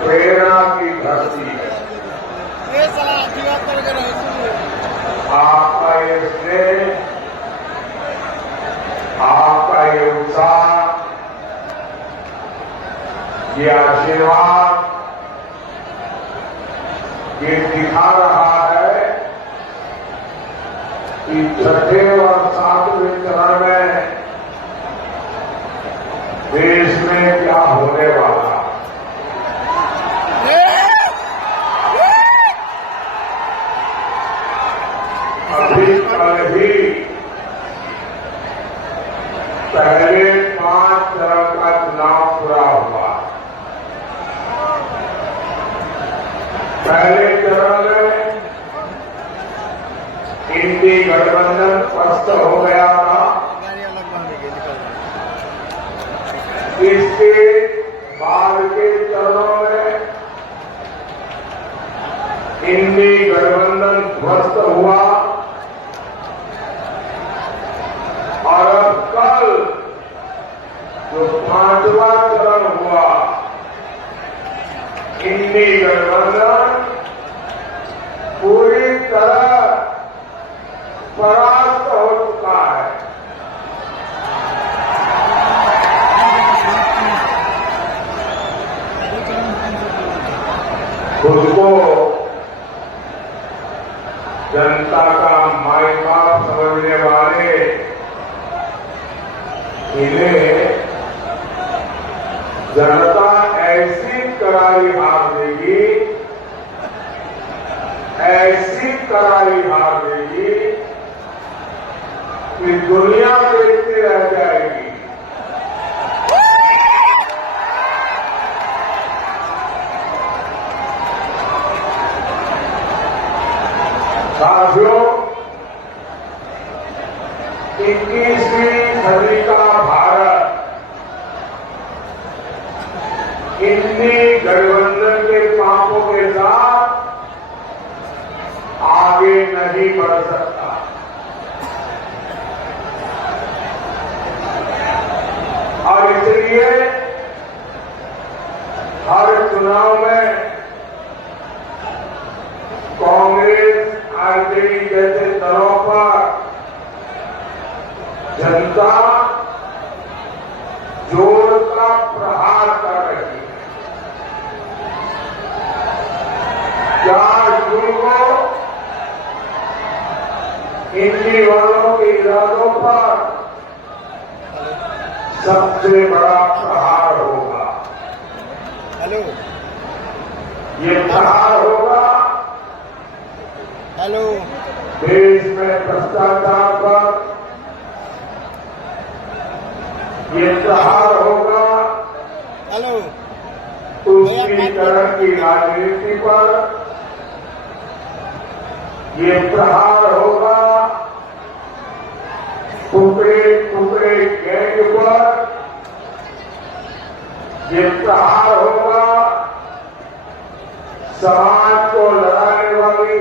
प्रेरणा की धरती है। आपका ये स्नेह, आपका ये उत्साह, ये आशीर्वाद, ये दिखा रहा है कि छठे और सातवें चरण में देश में क्या होने वाला। अभी कल ही पहले 5 चरण का चुनाव पूरा हुआ। पहले चरण में इंडी गठबंधन पस्त हो गया था। इसके बाद के चरणों में इंडी गठबंधन ध्वस्त हुआ और अब कल जो 5वां चरण हुआ, इंडी गठबंधन पूरी तरह परास्त हो चुका है। खुद को जनता का माई बाप समझने वाले इन्हें जनता ऐसी करारी हार देगी, ऐसी करारी हार देगी कि दुनिया देखती रह जाएगी। साथियों, 21वीं सदी का भारत इंडी गठबंधन के पापों के साथ आगे नहीं बढ़ सकता। और इसलिए हर चुनाव में कांग्रेस, आरजेडी जैसे दलों पर जनता जोर का प्रहार कर रही है। 4 जून को इंडी वालों के इरादों पर सबसे बड़ा प्रहार होगा। ये प्रहार होगा देश में भ्रष्टाचार पर, ये प्रहार होगा तुष्टीकरण की राजनीति पर, ये प्रहार होगा टुकड़े टुकड़े गैंग पर, ये प्रहार होगा समाज को लड़ाने वाली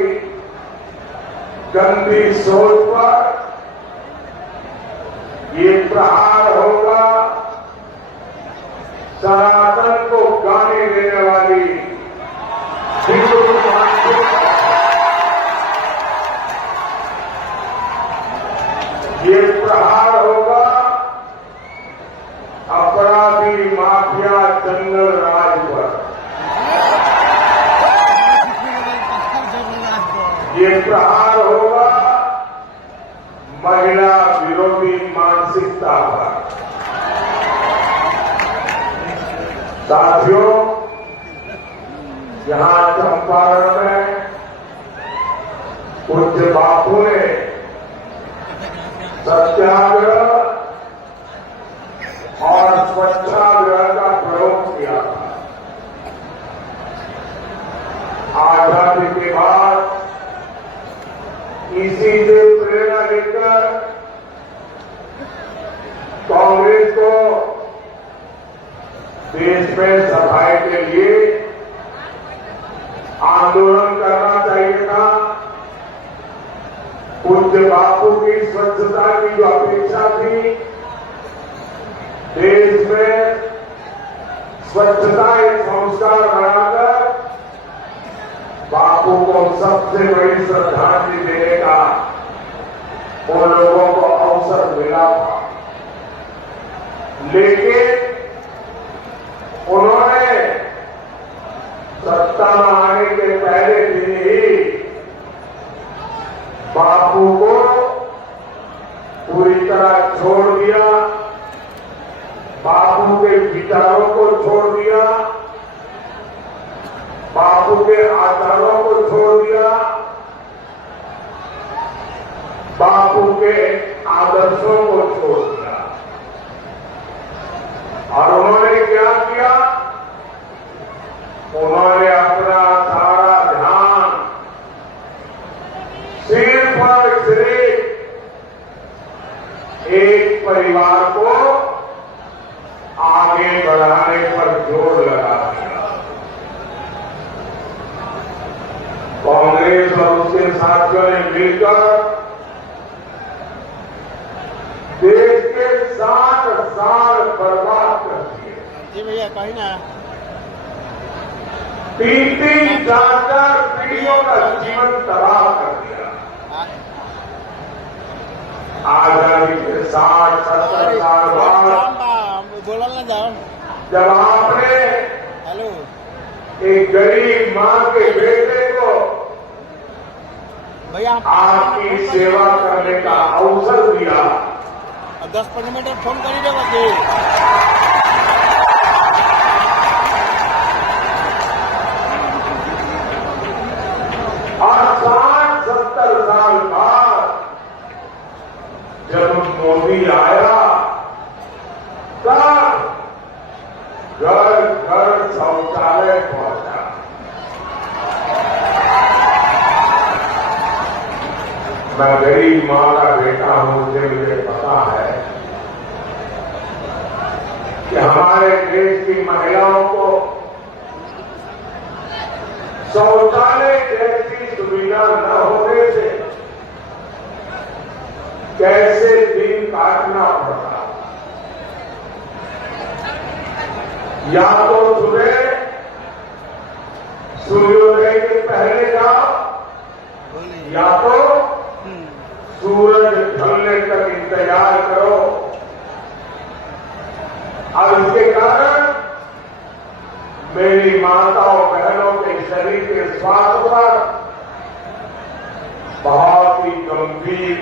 गंदी सोच पर, ये प्रहार होगा सनातन को गाली देने वाली हिंदू समाज पर, ये प्रहार होगा अपराधी माफिया जंगल राज पर, ये प्रहार होगा महिला विरोधी मानसिकता पर। साथियों, यहां चंपारण में पूज्य बापू ने सत्याग्रह और स्वच्छाग्रह का प्रयोग किया था। आजादी के बाद इसी से प्रेरणा लेकर कांग्रेस को देश में सफाई के लिए आंदोलन करना चाहिए था। पूज्य बापू की स्वच्छता की जो अपेक्षा थी, देश में स्वच्छता एक संस्कार बनाकर बापू को सबसे बड़ी श्रद्धांजलि देने का उन लोगों को अवसर मिला था। लेकिन उन्होंने सत्ता में आने के पहले दिन ही बापू को पूरी तरह छोड़ दिया, बापू के विचारों को छोड़ दिया, बापू के आचारों को छोड़ दिया, बापू के आदर्शों को छोड़ दिया। और उन्होंने क्या किया? उन्होंने अपना सारा ध्यान सिर्फ और सिर्फ एक परिवार को आगे बढ़ाने पर जोर लगा दिया। कांग्रेस और उसके साथियों ने मिलकर देश के 60 साल बर्बाद कर दिए। जी भैया कहीं ना 3-3 4-4 पीढ़ियों का जीवन तबाह कर दिया। आजादी के 60-70 साल बाद बोला ना जाओ। जब आपने हेलो एक गरीब मां के बेटे को भैया आपकी सेवा करने का अवसर दिया, 10-15 मिनट में फोन करी देगा। और 60-70 साल बाद जब मोदी आया तब घर घर शौचालय पहुंचा। मैं गरीब मां का बेटा हूं, मुझे पता है कि हमारे देश की महिलाओं को शौचालय जैसी सुविधा न होने से कैसे दिन काटना पड़ता। या तो सुबह सूर्योदय के पहले जाओ, या तो सूरज ढलने तक इंतजार करो। और इसके कारण मेरी माताओं बहनों के शरीर के स्वास्थ्य पर बहुत ही गंभीर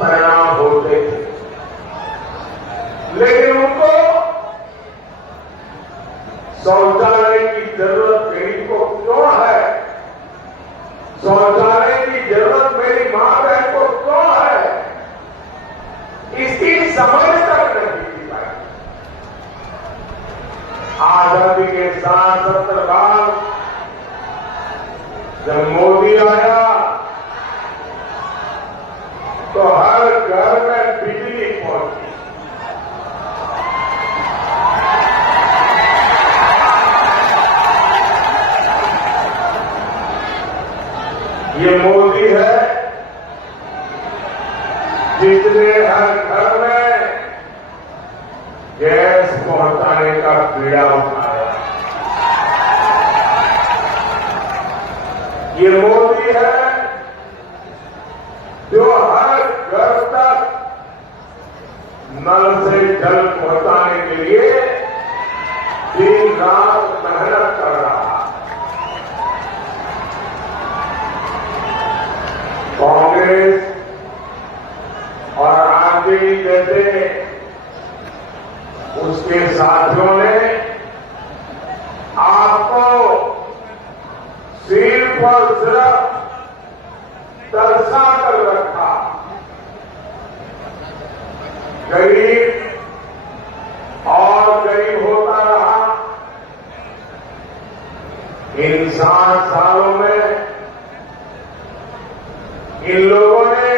परिणाम होते थे। लेकिन उनको शौचालय की जरूरत मेरी को क्यों है, शौचालय की जरूरत मेरी मां बहन को क्यों है, इसकी समझ तक नहीं थी पाई। आजादी के 60-70 बाद जब मोदी आया तो हर घर में बिजली पहुंची। ये मोदी है जिसने हर घर में गैस पहुंचाने का बीड़ा उठाया। ये मोदी है जो हर घर तक नल से जल पहुंचाने के लिए दिन रात मेहनत कर रहा है। कांग्रेस और आरजेडी जैसे उसके साथियों ने आपको सिर्फ और सिर्फ तरसा कर रखा। गरीब और गरीब होता रहा। इन 60 सालों में इन लोगों ने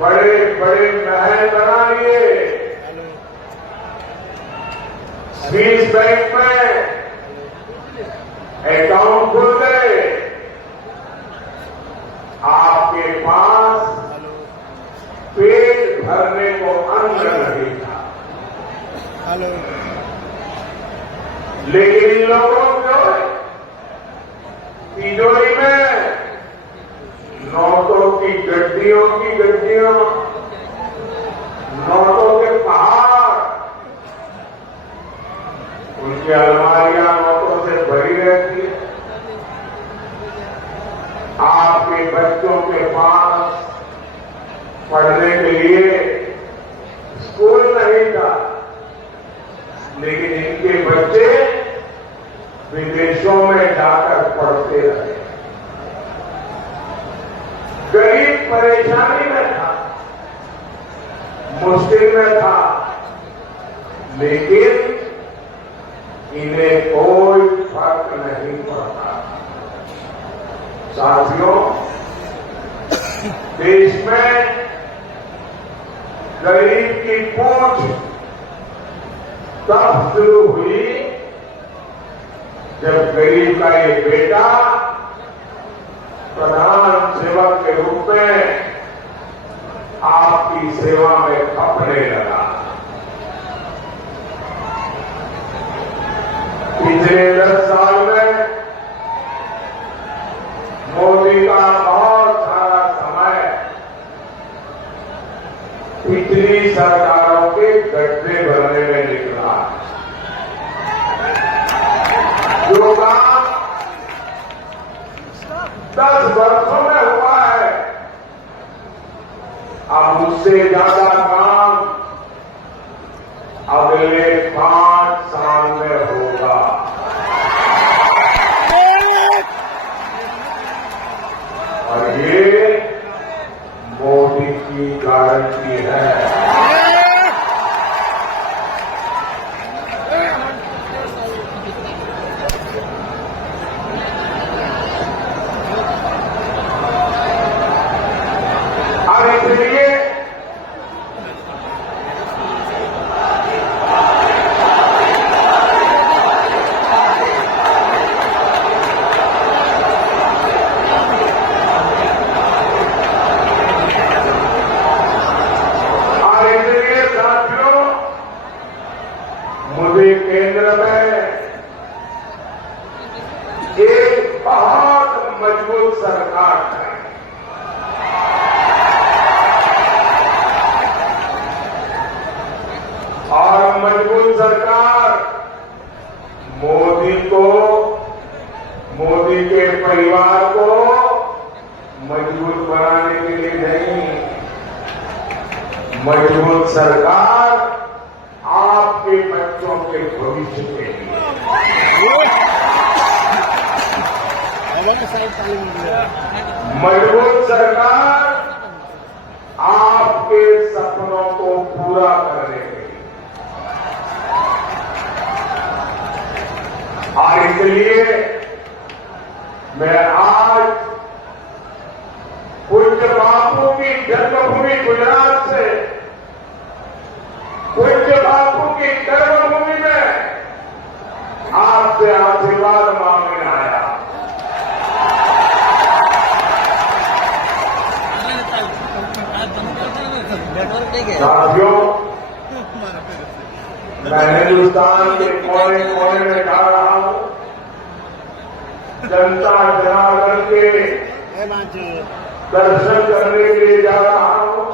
बड़े बड़े महल बना लिए। स्विस बैंक में अकाउंट खुल गए। आपके पास पेट भरने को अन्न नहीं था। हेलो लेकिन इन लोगों को तिजोरी में नोटों की गड्डियां, नोटों के पहाड़, उनकी अलमारियां नोटों से भरी रहती है। आपके बच्चों के पास पढ़ने के लिए स्कूल नहीं था, लेकिन इनके बच्चे विदेशों में जाकर पढ़ते रहे। गरीब परेशानी में था, मुश्किल में था, लेकिन इन्हें कोई फर्क नहीं पड़ता। साथियों, देश में गरीब की पहुंच तब शुरू हुई जब गरीब का ये बेटा प्रधान सेवक के रूप में आपकी सेवा में खपने लगा। पिछले 10 साल में मोदी का बहुत सारा समय पिछली सरकारों के गड्ढे भरने में निकला। जो काम 10 वर्षों में हुआ है, अब उससे ज्यादा काम अगले 5 साल में होगा। और ये मोदी की गारंटी है। और इसलिए साथियों, मुझे केंद्र में एक बहुत मजबूत सरकार है। और मजबूत सरकार मोदी के परिवार को मजबूत बनाने के लिए नहीं, मजबूत सरकार आपके बच्चों के भविष्य के लिए। मजबूत सरकार आपके सपनों को पूरा करने के लिए। और इसलिए मैं आज पूज्य बापू की जन्मभूमि गुजरात से, पूज्य बापू की कर्मभूमि में आपसे आशीर्वाद मांगने आया। साथियों, मैं हिंदुस्तान के कोने कोने में जा रहा हूं, जनता जनार्दन के दर्शन करने के लिए जा रहा हूं।